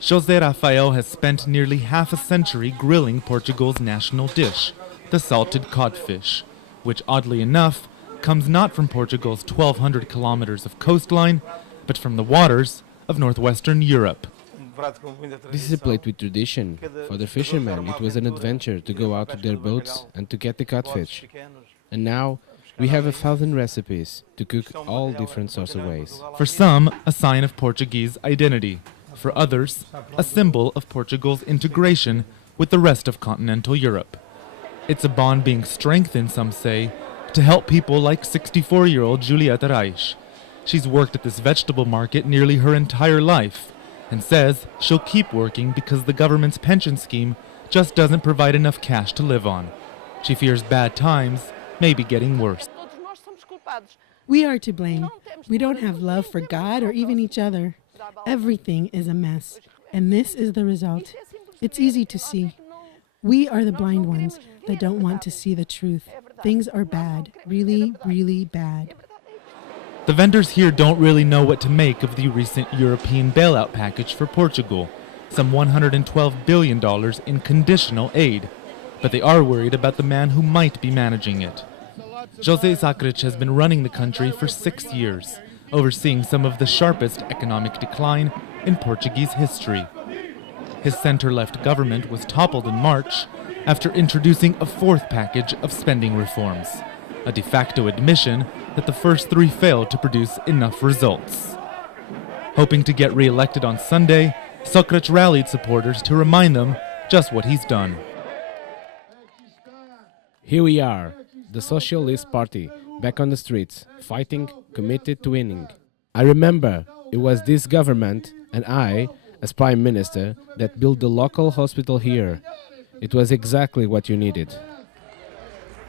José Rafael has spent nearly half a century grilling Portugal's national dish, the salted codfish, which oddly enough comes not from Portugal's 1,200 kilometers of coastline, but from the waters of northwestern Europe. This is a plate with tradition. For the fishermen, it was an adventure to go out to their boats and to get the codfish. And now, we have 1,000 recipes to cook all different sorts of ways. For some, a sign of Portuguese identity. For others, a symbol of Portugal's integration with the rest of continental Europe. It's a bond being strengthened, some say, to help people like 64-year-old Julieta Reis. She's worked at this vegetable market nearly her entire life and says she'll keep working because the government's pension scheme just doesn't provide enough cash to live on. She fears bad times may be getting worse. We are to blame. We don't have love for God or even each other. Everything is a mess, and this is the result. It's easy to see. We are the blind ones that don't want to see the truth. Things are bad, really, really bad. The vendors here don't really know what to make of the recent European bailout package for Portugal, some $112 billion in conditional aid. But they are worried about the man who might be managing it. José Sócrates has been running the country for 6 years, overseeing some of the sharpest economic decline in Portuguese history. His center-left government was toppled in March after introducing a fourth package of spending reforms, a de facto admission that the first three failed to produce enough results. Hoping to get re-elected on Sunday, Sócrates rallied supporters to remind them just what he's done. Here we are, the Socialist Party, back on the streets, fighting, committed to winning. I remember it was this government and I, as Prime Minister, that built the local hospital here. It was exactly what you needed.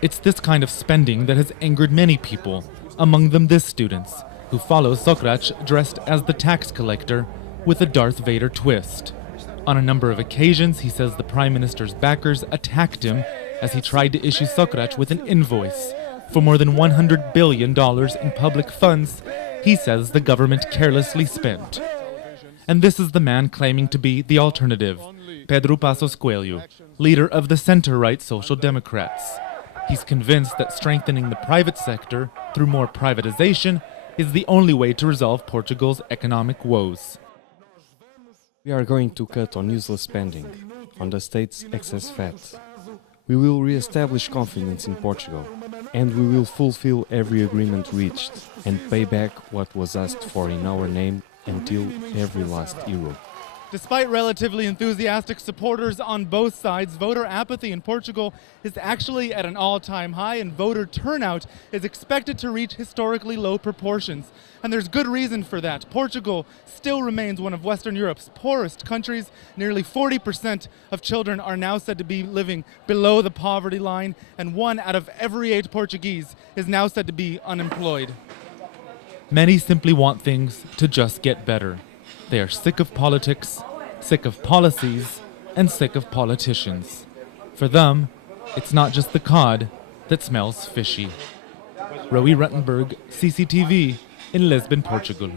It's this kind of spending that has angered many people, among them this students, who follow Sócrates dressed as the tax collector with a Darth Vader twist. On a number of occasions, he says the Prime Minister's backers attacked him as he tried to issue Sócrates with an invoice for more than $100 billion in public funds he says the government carelessly spent. And this is the man claiming to be the alternative, Pedro Passos Coelho, leader of the center-right Social Democrats. He's convinced that strengthening the private sector through more privatization is the only way to resolve Portugal's economic woes. We are going to cut on useless spending, on the state's excess fat. We will re-establish confidence in Portugal, and we will fulfill every agreement reached and pay back what was asked for in our name until every last euro. Despite relatively enthusiastic supporters on both sides, voter apathy in Portugal is actually at an all-time high, and voter turnout is expected to reach historically low proportions. And there's good reason for that. Portugal still remains one of Western Europe's poorest countries. Nearly 40% of children are now said to be living below the poverty line, and 1 out of every 8 Portuguese is now said to be unemployed. Many simply want things to just get better. They are sick of politics, sick of policies, and sick of politicians. For them, it's not just the cod that smells fishy. Roee Ruttenberg, CCTV, in Lisbon, Portugal.